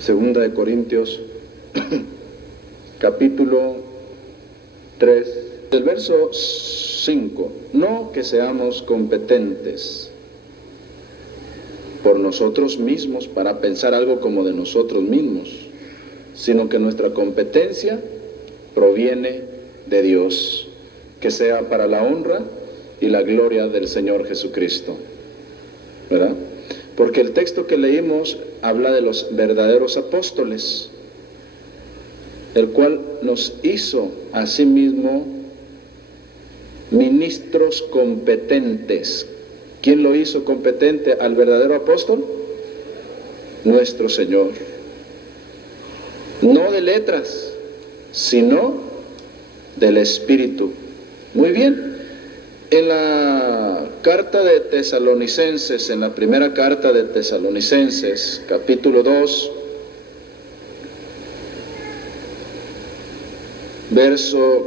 Segunda de Corintios, capítulo 3, del verso 5. No que seamos competentes por nosotros mismos para pensar algo como de nosotros mismos, sino que nuestra competencia proviene de Dios, que sea para la honra y la gloria del Señor Jesucristo, ¿verdad? Porque el texto que leímos habla de los verdaderos apóstoles, el cual nos hizo a sí mismo ministros competentes. ¿Quién lo hizo competente al verdadero apóstol? Nuestro Señor. No de letras, sino del Espíritu. Muy bien. En la carta de Tesalonicenses, en la primera carta de Tesalonicenses, capítulo 2,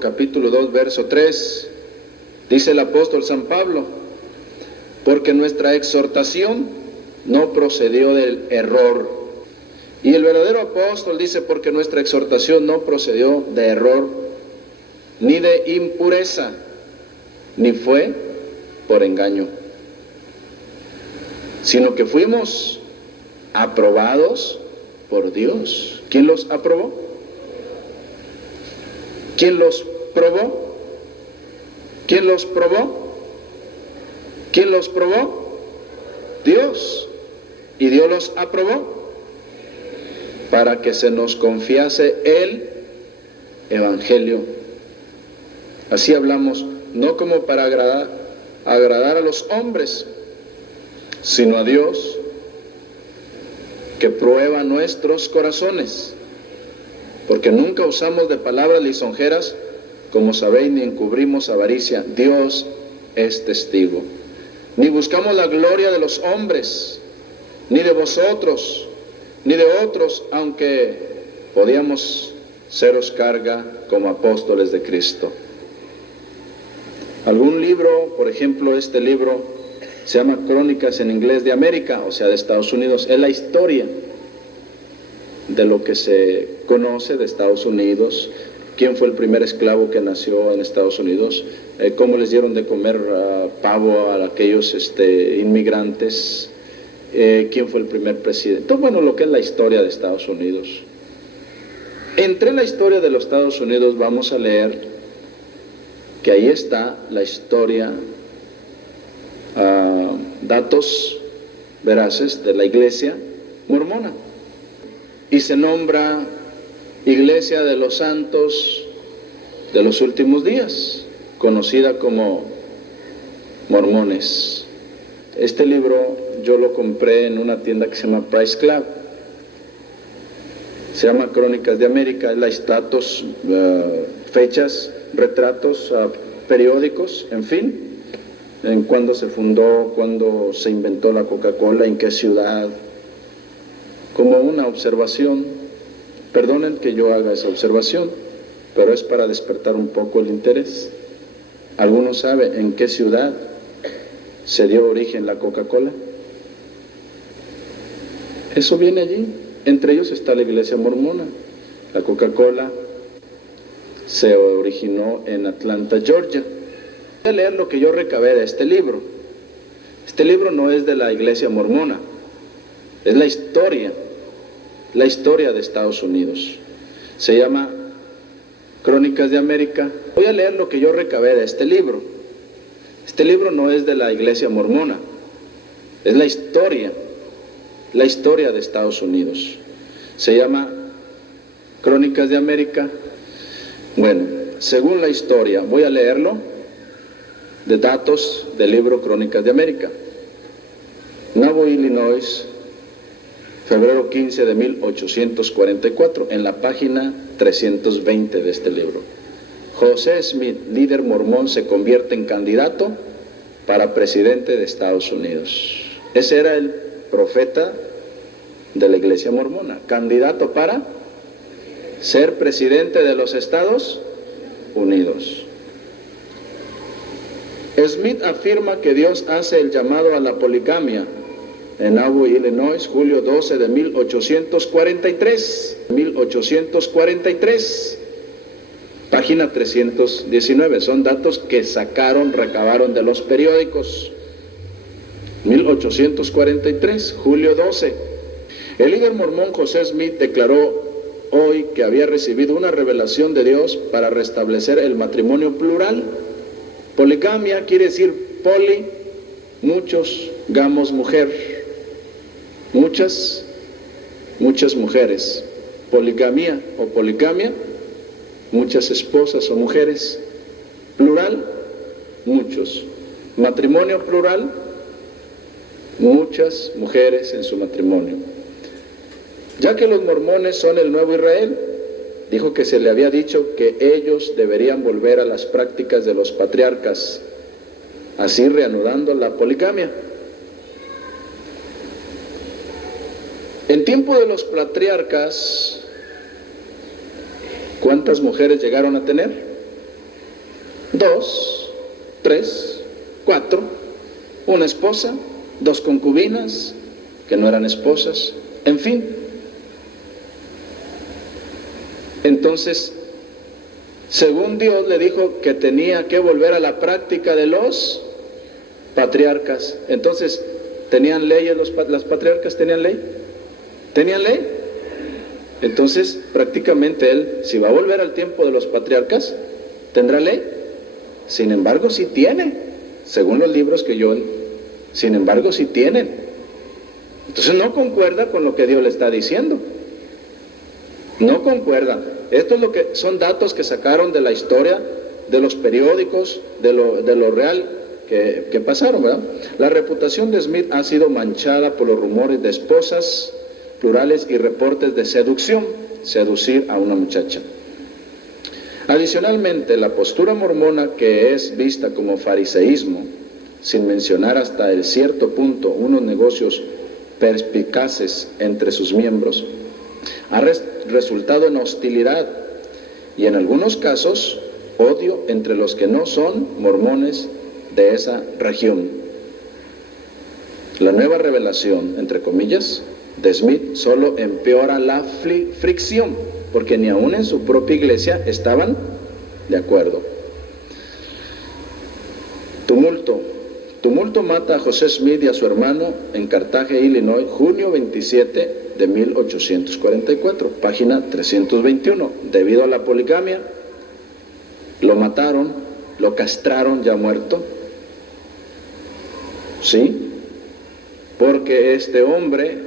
capítulo 2, verso 3, dice el apóstol San Pablo: porque nuestra exhortación no procedió del error. Y el verdadero apóstol dice: porque nuestra exhortación no procedió de error, ni de impureza, ni fue por engaño, sino que fuimos aprobados por Dios. ¿Quién los aprobó? ¿Quién los probó? ¿Quién los probó? ¿Quién los probó? Dios. Y Dios los aprobó para que se nos confiase el Evangelio. Así hablamos, no como para agradar a los hombres, sino a Dios, que prueba nuestros corazones, porque nunca usamos de palabras lisonjeras, como sabéis, ni encubrimos avaricia. Dios es testigo. Ni buscamos la gloria de los hombres, ni de vosotros, ni de otros, aunque podíamos seros carga como apóstoles de Cristo. Algún libro, por ejemplo, este libro se llama Crónicas en inglés de América, o sea, de Estados Unidos. Es la historia de lo que se conoce de Estados Unidos, quién fue el primer esclavo que nació en Estados Unidos, cómo les dieron de comer pavo a aquellos inmigrantes, quién fue el primer presidente. Todo, bueno, lo que es la historia de Estados Unidos. Entre la historia de los Estados Unidos vamos a leer que ahí está la historia, datos veraces de la iglesia mormona. Y se nombra Iglesia de los Santos de los Últimos Días, conocida como mormones. Este libro yo lo compré en una tienda que se llama Price Club. Se llama Crónicas de América, es la datos, fechas, retratos, periódicos, en fin, en cuándo se fundó, cuándo se inventó la Coca-Cola, en qué ciudad, como una observación. Perdonen que yo haga esa observación, pero es para despertar un poco el interés. ¿Alguno sabe en qué ciudad se dio origen la Coca-Cola? Eso viene allí. Entre ellos está la iglesia mormona. La Coca-Cola se originó en Atlanta, Georgia. Voy a leer lo que yo recabé de este libro. Este libro no es de la iglesia mormona, es la historia de Estados Unidos. Se llama Crónicas de América. Voy a leer lo que yo recabé de este libro. Este libro no es de la iglesia mormona, es la historia de Estados Unidos. Se llama Crónicas de América. Bueno, según la historia, voy a leerlo de datos del libro Crónicas de América. Nauvoo, Illinois, febrero 15 de 1844, en la página 320 de este libro. José Smith, líder mormón, se convierte en candidato para presidente de Estados Unidos. Ese era el profeta de la iglesia mormona, candidato para ser presidente de los Estados Unidos. Smith afirma que Dios hace el llamado a la poligamia en Nauvoo, Illinois, julio 12 de 1843. 1843. Página 319. Son datos que recabaron de los periódicos. 1843, julio 12. El líder mormón José Smith declaró hoy que había recibido una revelación de Dios para restablecer el matrimonio plural. Poligamia quiere decir poli, muchos, gamos, mujer. Muchas mujeres. Poligamia o poligamia, muchas esposas o mujeres. Plural, muchos. Matrimonio plural, muchas mujeres en su matrimonio. Ya que los mormones son el nuevo Israel, dijo que se le había dicho que ellos deberían volver a las prácticas de los patriarcas, así reanudando la poligamia. En tiempo de los patriarcas, ¿cuántas mujeres llegaron a tener? 2, 3, 4, una esposa, 2 concubinas, que no eran esposas, en fin. Entonces, según Dios le dijo que tenía que volver a la práctica de los patriarcas. Entonces, ¿tenían leyes las patriarcas? ¿Tenían ley? ¿Tenían ley? Entonces, prácticamente él, si va a volver al tiempo de los patriarcas, ¿tendrá ley? Sin embargo, sí tiene, según los libros que yo... Sin embargo, sí tienen. Entonces no concuerda con lo que Dios le está diciendo. No concuerda. Esto es lo que son datos que sacaron de la historia, de los periódicos, de lo real que pasaron, ¿verdad? La reputación de Smith ha sido manchada por los rumores de esposas plurales y reportes de seducción, seducir a una muchacha. Adicionalmente, la postura mormona, que es vista como fariseísmo, sin mencionar hasta el cierto punto unos negocios perspicaces entre sus miembros, ha resultado en hostilidad y en algunos casos odio entre los que no son mormones de esa región. La nueva revelación, entre comillas, de Smith solo empeora la fricción, porque ni aún en su propia iglesia estaban de acuerdo. Tumulto mata a José Smith y a su hermano en Carthage, Illinois, junio 27 de 1844, página 321. Debido a la poligamia, lo mataron, lo castraron ya muerto. ¿Sí? Porque este hombre,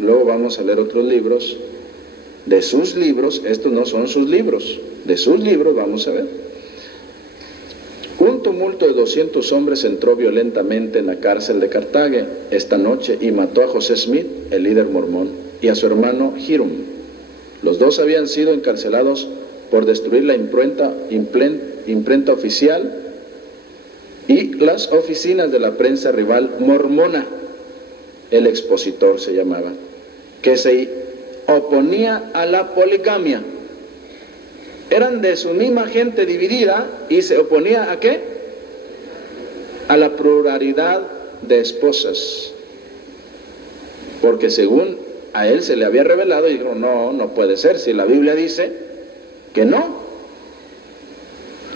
luego vamos a leer otros libros, de sus libros, estos no son sus libros, de sus libros vamos a ver. Un tumulto de 200 hombres entró violentamente en la cárcel de Carthage esta noche y mató a José Smith, el líder mormón, y a su hermano Hiram. Los dos habían sido encarcelados por destruir la imprenta oficial y las oficinas de la prensa rival mormona. El expositor se llamaba, que se oponía a la poligamia. Eran de su misma gente dividida y se oponía ¿a qué? A la pluralidad de esposas. Porque según a él se le había revelado y dijo, no puede ser, si la Biblia dice que no.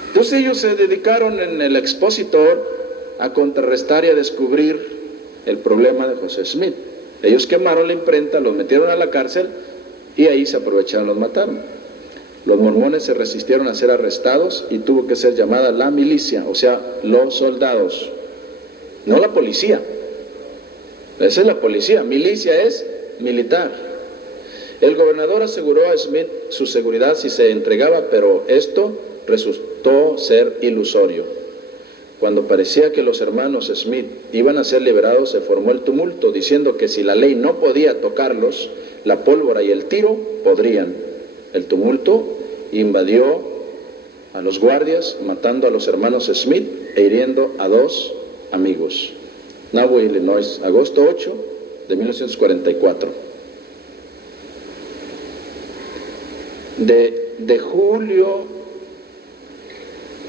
Entonces ellos se dedicaron en el expositor a contrarrestar y a descubrir el problema de José Smith. Ellos quemaron la imprenta, los metieron a la cárcel y ahí se aprovecharon, los mataron. Los mormones se resistieron a ser arrestados y tuvo que ser llamada la milicia, o sea, los soldados, no la policía. Esa es la policía, milicia es militar. El gobernador aseguró a Smith su seguridad si se entregaba, pero esto resultó ser ilusorio. Cuando parecía que los hermanos Smith iban a ser liberados, se formó el tumulto, diciendo que si la ley no podía tocarlos, la pólvora y el tiro podrían. El tumulto invadió a los guardias, matando a los hermanos Smith e hiriendo a 2 amigos. Nauvoo, Illinois, agosto 8 de 1944. De julio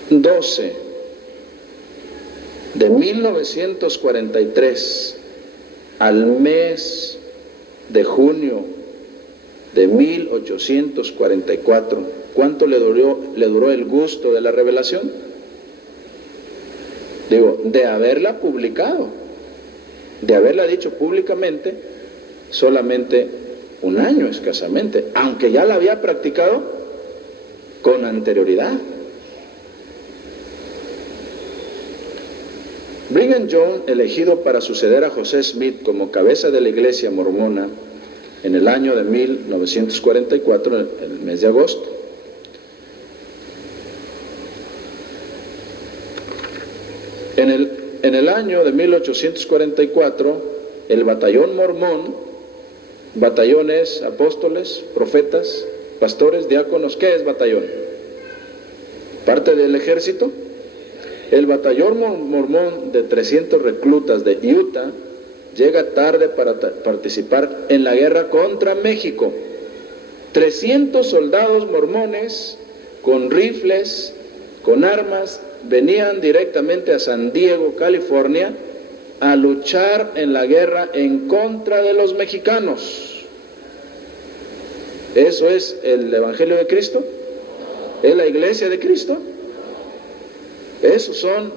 12 de 1943 al mes de junio de 1844, ¿cuánto le duró el gusto de la revelación? Digo, de haberla publicado, de haberla dicho públicamente, solamente un año escasamente, aunque ya la había practicado con anterioridad. Brigham Young, elegido para suceder a José Smith como cabeza de la iglesia mormona en el año de 1944, en el mes de agosto. En el año de 1844, el batallón mormón, batallones, apóstoles, profetas, pastores, diáconos, ¿qué es batallón? ¿Parte del ejército? El batallón mormón de 300 reclutas de Utah llega tarde para participar en la guerra contra México. 300 soldados mormones con rifles, con armas, venían directamente a San Diego, California, a luchar en la guerra en contra de los mexicanos. ¿Eso es el Evangelio de Cristo? ¿Es la iglesia de Cristo? Esos son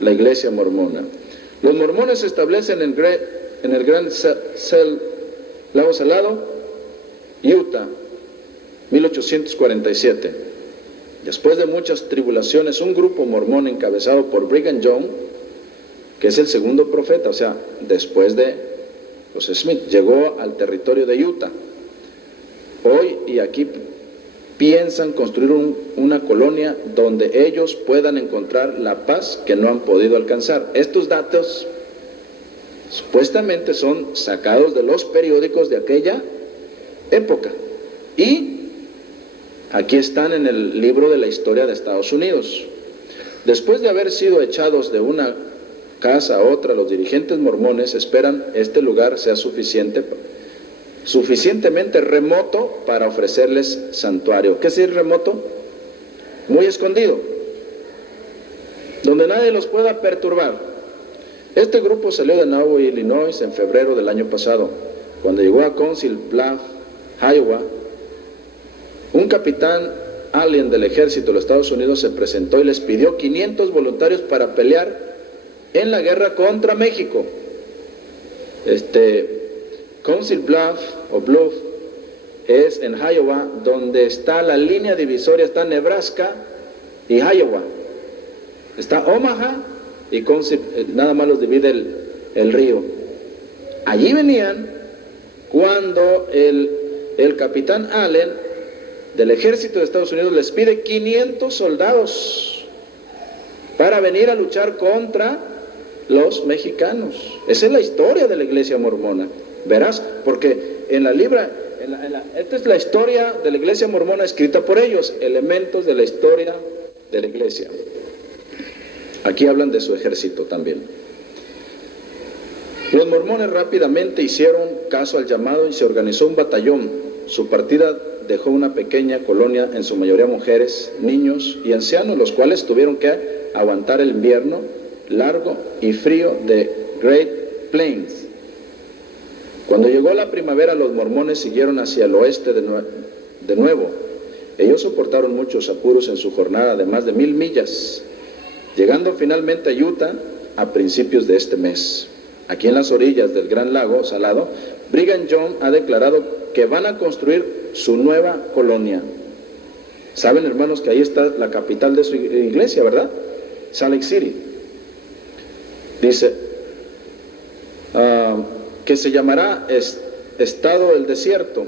la iglesia mormona. Los mormones se establecen en el Gran Lago Salado, Utah, 1847. Después de muchas tribulaciones, un grupo mormón encabezado por Brigham Young, que es el segundo profeta, o sea, después de José Smith, llegó al territorio de Utah. Hoy y aquí piensan construir una colonia donde ellos puedan encontrar la paz que no han podido alcanzar. Estos datos supuestamente son sacados de los periódicos de aquella época y aquí están en el libro de la historia de Estados Unidos. Después de haber sido echados de una casa a otra, los dirigentes mormones esperan este lugar sea suficientemente remoto para ofrecerles santuario. ¿Qué es decir remoto? Muy escondido, donde nadie los pueda perturbar. Este grupo salió de Nauvoo, Illinois, en febrero del año pasado. Cuando llegó a Council Bluff, Iowa, un capitán alien del ejército de los Estados Unidos se presentó y les pidió 500 voluntarios para pelear en la guerra contra México. Council Bluff o Bluff es en Iowa, donde está la línea divisoria, está Nebraska y Iowa. Está Omaha y Council, nada más los divide el río. Allí venían cuando el capitán Allen del ejército de Estados Unidos les pide 500 soldados para venir a luchar contra los mexicanos. Esa es la historia de la iglesia mormona. Verás, porque esta es la historia de la iglesia mormona escrita por ellos, elementos de la historia de la iglesia. Aquí hablan de su ejército también. Los mormones rápidamente hicieron caso al llamado y se organizó un batallón. Su partida dejó una pequeña colonia, en su mayoría mujeres, niños y ancianos, los cuales tuvieron que aguantar el invierno largo y frío de Great Plains. Cuando llegó la primavera, los mormones siguieron hacia el oeste de nuevo. Ellos soportaron muchos apuros en su jornada de más de 1000 millas, llegando finalmente a Utah a principios de este mes. Aquí en las orillas del Gran Lago Salado, Brigham Young ha declarado que van a construir su nueva colonia. Saben, hermanos, que ahí está la capital de su iglesia, ¿verdad? Salt Lake City. Dice que se llamará Estado del Desierto.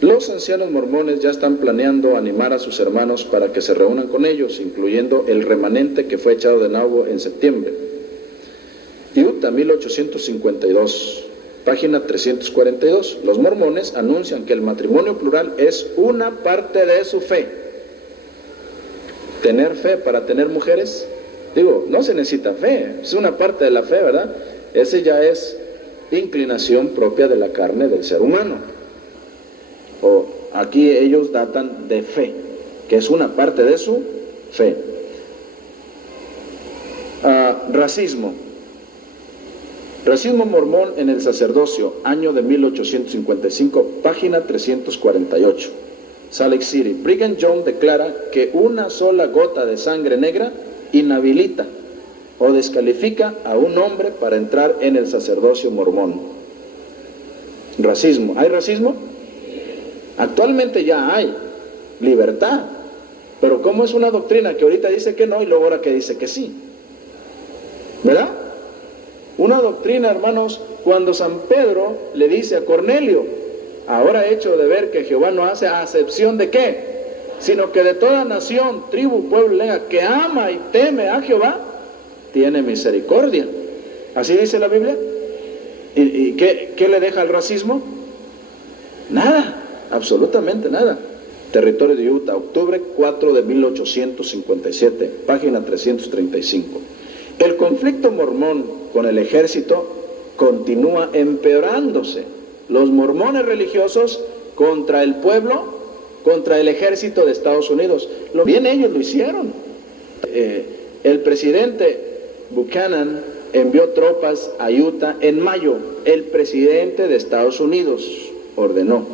Los ancianos mormones ya están planeando animar a sus hermanos para que se reúnan con ellos, incluyendo el remanente que fue echado de Nauvoo en septiembre. Utah, 1852, página 342. Los mormones anuncian que el matrimonio plural es una parte de su fe. ¿Tener fe para tener mujeres? Digo, no se necesita fe, es una parte de la fe, ¿verdad? Ese ya es inclinación propia de la carne del ser humano. O aquí ellos datan de fe, que es una parte de su fe. Racismo. Racismo mormón en el sacerdocio, año de 1855, página 348. Salt Lake City. Brigham Young declara que una sola gota de sangre negra inhabilita o descalifica a un hombre para entrar en el sacerdocio mormón. Racismo. ¿Hay racismo? Actualmente ya hay libertad, pero ¿cómo es una doctrina que ahorita dice que no y luego ahora que dice que sí? ¿Verdad? Una doctrina, hermanos, cuando San Pedro le dice a Cornelio, ahora he hecho de ver que Jehová no hace acepción de qué, sino que de toda nación, tribu, pueblo, lengua, que ama y teme a Jehová, tiene misericordia. ¿Así dice la Biblia? ¿Y qué le deja al racismo? Nada, absolutamente nada. Territorio de Utah, octubre 4 de 1857, página 335. El conflicto mormón con el ejército continúa empeorándose. Los mormones religiosos contra el pueblo, contra el ejército de Estados Unidos. Bien ellos lo hicieron. El presidente Buchanan envió tropas a Utah en mayo. El presidente de Estados Unidos ordenó.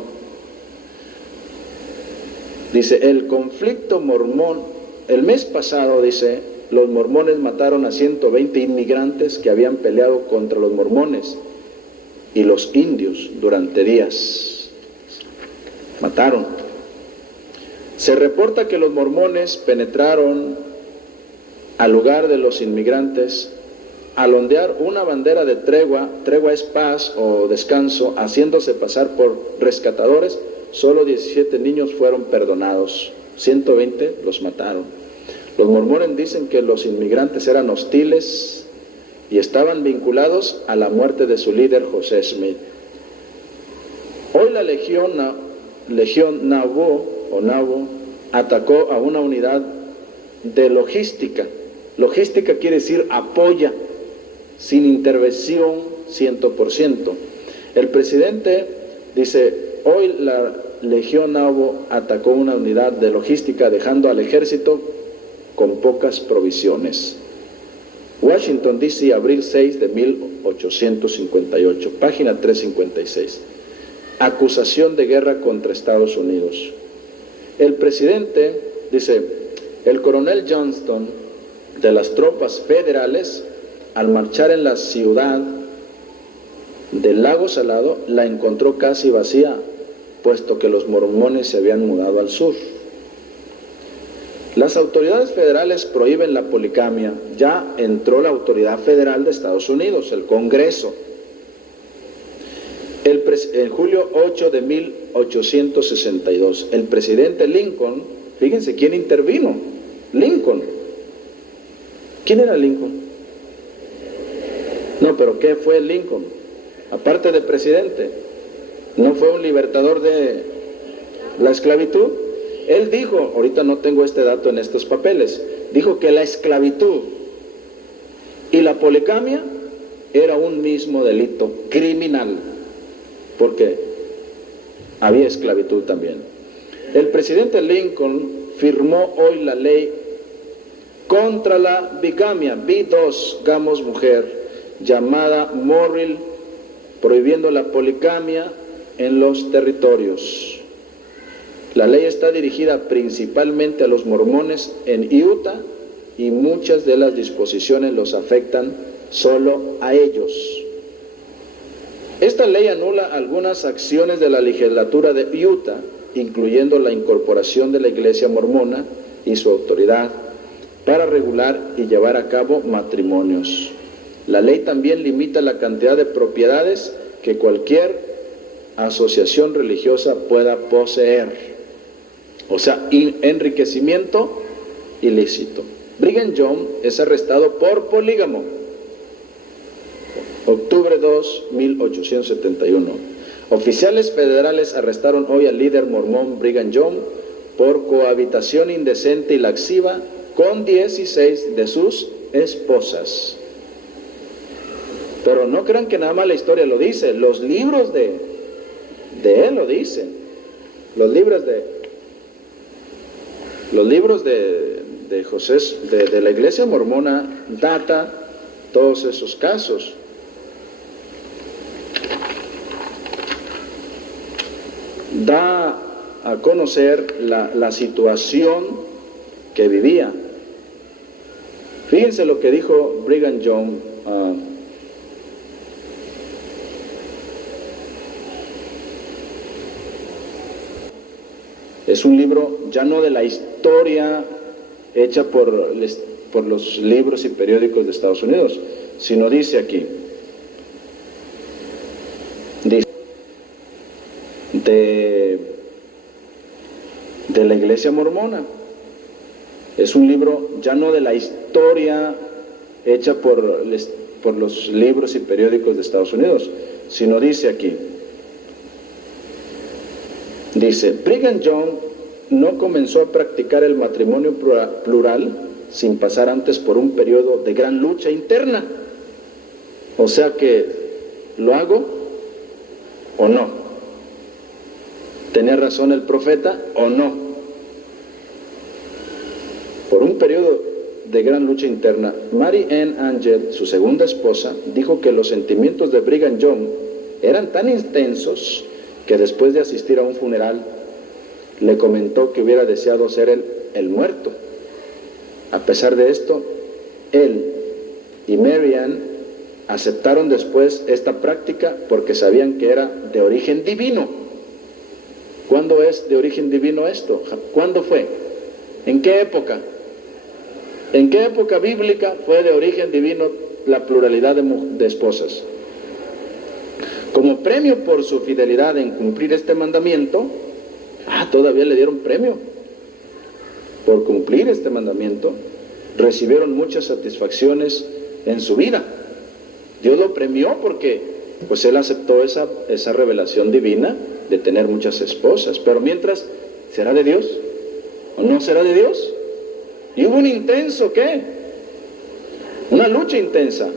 Dice, el conflicto mormón, el mes pasado, dice, los mormones mataron a 120 inmigrantes que habían peleado contra los mormones y los indios durante días. Mataron. Se reporta que los mormones penetraron al lugar de los inmigrantes al ondear una bandera de tregua. Tregua es paz o descanso, haciéndose pasar por rescatadores. Solo 17 niños fueron perdonados, 120 los mataron. Los mormones dicen que los inmigrantes eran hostiles y estaban vinculados a la muerte de su líder José Smith. Hoy la Legión Nauvoo atacó a una unidad de logística. Logística quiere decir apoya, sin intervención 100%. El presidente dice, hoy la Legión Nauvoo atacó una unidad de logística dejando al ejército con pocas provisiones. Washington, D.C., abril 6 de 1858, página 356. Acusación de guerra contra Estados Unidos. El presidente dice, el coronel Johnston de las tropas federales, al marchar en la ciudad del Lago Salado, la encontró casi vacía, puesto que los mormones se habían mudado al sur. Las autoridades federales prohíben la poligamia. Ya entró la autoridad federal de Estados Unidos, el Congreso. En julio 8 de 1862, el presidente Lincoln, fíjense quién intervino, Lincoln. ¿Quién era Lincoln? No, pero ¿qué fue Lincoln? Aparte de presidente, ¿no fue un libertador de la esclavitud? Él dijo, ahorita no tengo este dato en estos papeles, dijo que la esclavitud y la poligamia era un mismo delito criminal, porque había esclavitud también. El presidente Lincoln firmó hoy la ley contra la bigamia, B2, gamos mujer, llamada Morrill, prohibiendo la poligamia en los territorios. La ley está dirigida principalmente a los mormones en Utah y muchas de las disposiciones los afectan solo a ellos. Esta ley anula algunas acciones de la legislatura de Utah, incluyendo la incorporación de la Iglesia mormona y su autoridad para regular y llevar a cabo matrimonios. La ley también limita la cantidad de propiedades que cualquier asociación religiosa pueda poseer. O sea, enriquecimiento ilícito. Brigham Young es arrestado por polígamo. Octubre 2, 1871. Oficiales federales arrestaron hoy al líder mormón Brigham Young por cohabitación indecente y lasciva con 16 de sus esposas. Pero no crean que nada más la historia lo dice, los libros de él lo dicen. Los libros de José, de la iglesia mormona, data todos esos casos. da a conocer la situación que vivía. Fíjense lo que dijo Brigham Young. Es un libro ya no de la historia hecha por los libros y periódicos de Estados Unidos, sino dice aquí, de la Iglesia Mormona. Es un libro ya no de la historia hecha por los libros y periódicos de Estados Unidos, sino dice aquí, dice, Brigham Young no comenzó a practicar el matrimonio plural sin pasar antes por un periodo de gran lucha interna. O sea que, ¿lo hago o no? ¿Tenía razón el profeta o no? Por un periodo de gran lucha interna, Mary Ann Angel, su segunda esposa, dijo que los sentimientos de Brigham Young eran tan intensos que después de asistir a un funeral le comentó que hubiera deseado ser el muerto. A pesar de esto, él y Mary Ann aceptaron después esta práctica porque sabían que era de origen divino. ¿Cuándo es de origen divino esto? ¿Cuándo fue? ¿En qué época? ¿En qué época bíblica fue de origen divino la pluralidad de esposas? Como premio por su fidelidad en cumplir este mandamiento, todavía le dieron premio por cumplir este mandamiento, recibieron muchas satisfacciones en su vida. Dios lo premió porque pues él aceptó esa revelación divina de tener muchas esposas, pero mientras, ¿será de Dios o no será de Dios? Y hubo un intenso, ¿qué? Una lucha intensa.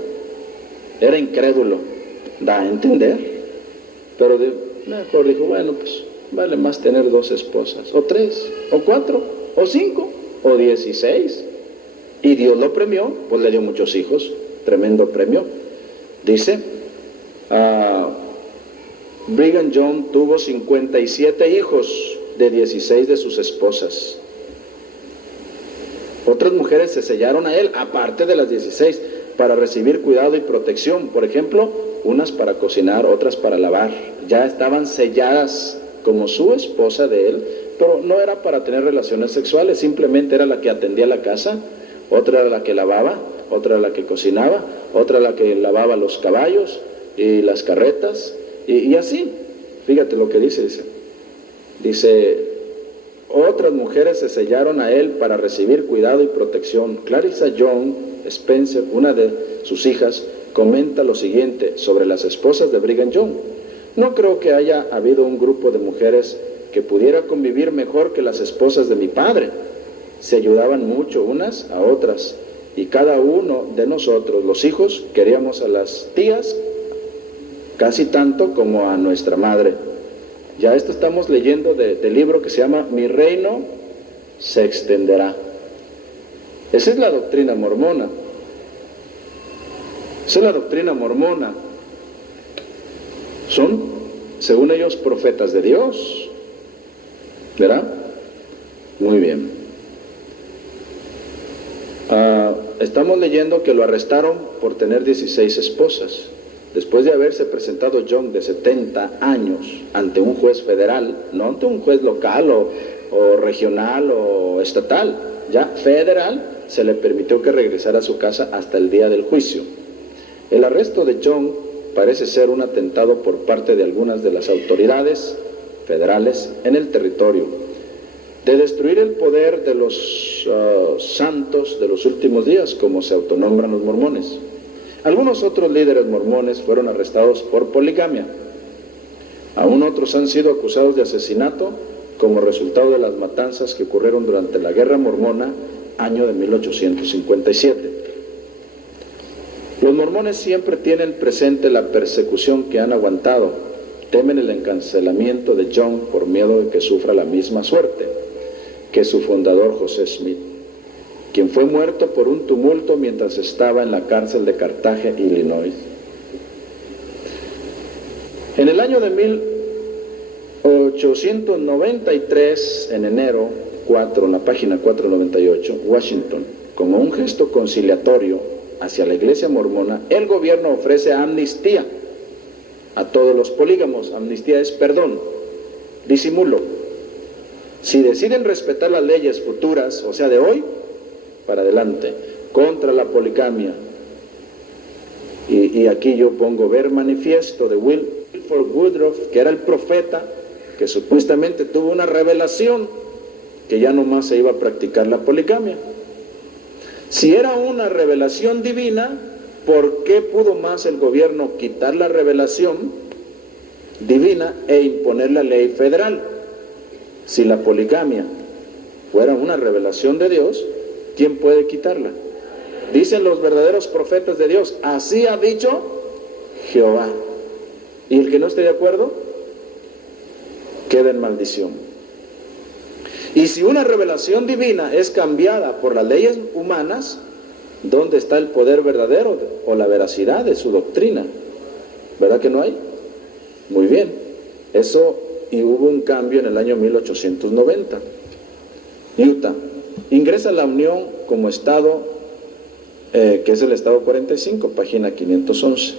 Era incrédulo, da a entender, pero mejor dijo, bueno, pues vale más tener 2 esposas, o 3, o 4, o 5, o 16. Y Dios lo premió, pues le dio muchos hijos, tremendo premio. Dice, Brigham Young tuvo 57 hijos de 16 de sus esposas. Otras mujeres se sellaron a él, aparte de las 16, para recibir cuidado y protección. Por ejemplo, unas para cocinar, otras para lavar. Ya estaban selladas como su esposa de él, pero no era para tener relaciones sexuales, simplemente era la que atendía la casa, otra era la que lavaba, otra era la que cocinaba, otra la que lavaba los caballos y las carretas, y así. Fíjate lo que dice, otras mujeres se sellaron a él para recibir cuidado y protección. Clarissa Young Spencer, una de sus hijas, comenta lo siguiente sobre las esposas de Brigham Young: no creo que haya habido un grupo de mujeres que pudiera convivir mejor que las esposas de mi padre. Se ayudaban mucho unas a otras, y cada uno de nosotros, los hijos, queríamos a las tías casi tanto como a nuestra madre. Ya esto estamos leyendo del libro que se llama Mi reino se extenderá. Esa es la doctrina mormona. Esa es la doctrina mormona. Son, según ellos, profetas de Dios, ¿verdad? Muy bien. Estamos leyendo que lo arrestaron por tener 16 esposas. Después de haberse presentado Young de 70 años ante un juez federal, no ante un juez local o regional o estatal, ya federal, se le permitió que regresara a su casa hasta el día del juicio. El arresto de Young parece ser un atentado por parte de algunas de las autoridades federales en el territorio, de destruir el poder de los santos de los últimos días, como se autonombran los mormones. Algunos otros líderes mormones fueron arrestados por poligamia. Aún otros han sido acusados de asesinato como resultado de las matanzas que ocurrieron durante la Guerra Mormona, año de 1857. Los mormones siempre tienen presente la persecución que han aguantado. Temen el encarcelamiento de Young por miedo de que sufra la misma suerte que su fundador José Smith, quien fue muerto por un tumulto mientras estaba en la cárcel de Carthage, Illinois. En el año de 1893, en enero 4, en la página 498, Washington, como un gesto conciliatorio hacia la iglesia mormona, el gobierno ofrece amnistía a todos los polígamos. Amnistía es perdón, disimulo. Si deciden respetar las leyes futuras, o sea, de hoy para adelante, contra la poligamia, y aquí yo pongo ver manifiesto de Wilford Woodruff, que era el profeta que supuestamente tuvo una revelación que ya no más se iba a practicar la poligamia. Si era una revelación divina, ¿por qué pudo más el gobierno quitar la revelación divina e imponer la ley federal? Si la poligamia fuera una revelación de Dios, ¿quién puede quitarla? Dicen los verdaderos profetas de Dios, así ha dicho Jehová. Y el que no esté de acuerdo, queda en maldición. Y si una revelación divina es cambiada por las leyes humanas, ¿dónde está el poder verdadero o la veracidad de su doctrina? ¿Verdad que no hay? Muy bien. Eso, y hubo un cambio en el año 1890. Utah ingresa a la Unión como estado, que es el estado 45, página 511.